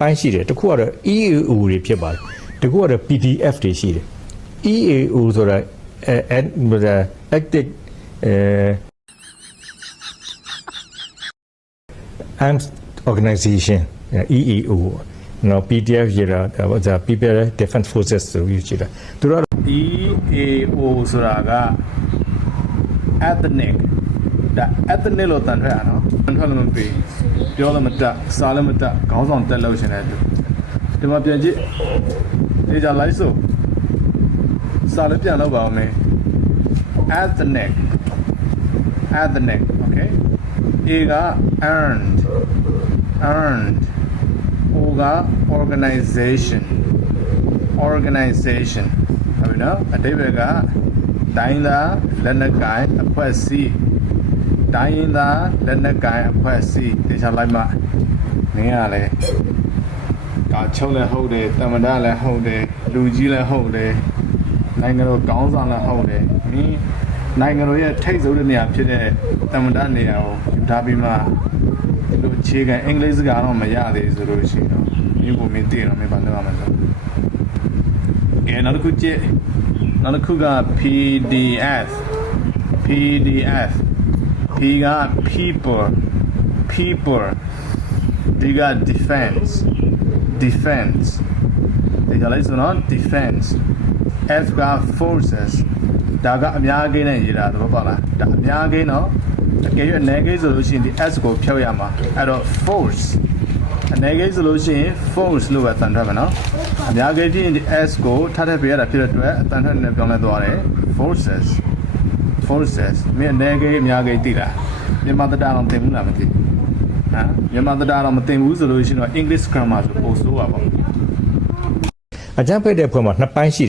ပိုင်းရှိတယ်တစ်ခုကတော့ EAO တွေဖြစ်ပါတယ်တစ်ခုကတော့ PDF တွေရှိတယ် EAO ဆိုတာactive armed organization EAO နော် PDF ရတာဒါ People Defense Forces ဆိုပြီးရှိတာသူတို့ EAO ဆိုတာက ethnic ဒါ ethnic လို့တန်ထွက်ရနော်တန်ထွက်လို့မပြီးပြောလို့မတတ်စားလို့မတတ်ခေါင်းဆောင်တက်လို့ရှင်တယ်ဒီမှာပြန်ကြည့်ဒီကြလိုက်စို့စားလို့ပြန်လို့ပါဦးမယ် ethnic okay A က earned O က organization ဟုတ်ပြီနော်အတိပ္ပယ်ကတိုင်းသားလက်နက်ကိုင်အဖွဲ့အစည်းတိုင်းသားလက်နက်ကိုင်အဖွဲ့အစည်းတေချာလိုက်မှနင်းရလဲကာချုပ်လည်းဟုတ်တယ်တမန်တော်လည်းဟုတ်တယ်လူကြီးလည်းဟုတ်တယ်နိုင်ငံတော်ကောင်းဆောင်လည်းဟုတ်တယ်မင်းနိုင်ငံတော်ရဲ့ထိပ်ဆုံးတဲ့နေရာဖြစ်တဲ့တမန်တော်နေရာကိုယူထားပြီးမှဒီလိုအခြေခံအင်္ဂလိပ်စကားတော့မရသေးဆိုလို့ရှိရင်တော့မြို့ကိုမင်းသိတော့မင်းဘာလုပ်ရမလဲဆိုနောက်တစ်ခုကြည့်နောက်တစ်ခုက PDF P က people D က defense ဒီကလေးဆိုတော့ defense F က forces ဒါကအများကြီးနဲ့ရေးတာသဘောပေါက်လားဒါအများကြီးနော်အကယ်၍အနေကြီးဆိုလို့ရှိရင်ဒီ S ကိုဖြုတ်ရမှာအဲ့တော့ force အနေကြီးဆိုလို့ရှိရင် force လို့ပဲတန်ထွက်မယ်နော်အများကြီးဖြစ်ရင်ဒီ S ကိုထားထည့်ပေးရတာဖြစ်တဲ့အတွက်အတန်ထွက်နဲ့ပြောင်းလဲသွားတယ် forces မင်းအနေကြီးအများကြီးသိလားမြန်မာတတာတော့သင်ဘူးလားမသိဟမ်မြန်မာတတာတော့မသင်ဘူးဆိုလို့ရှိရင်တော့ English grammar ဆိုပို့ဆိုးပါပေါ့အကြမ်းဖက်တဲ့ဖွဲ့မှာနှစ်ပိုင်းရှိ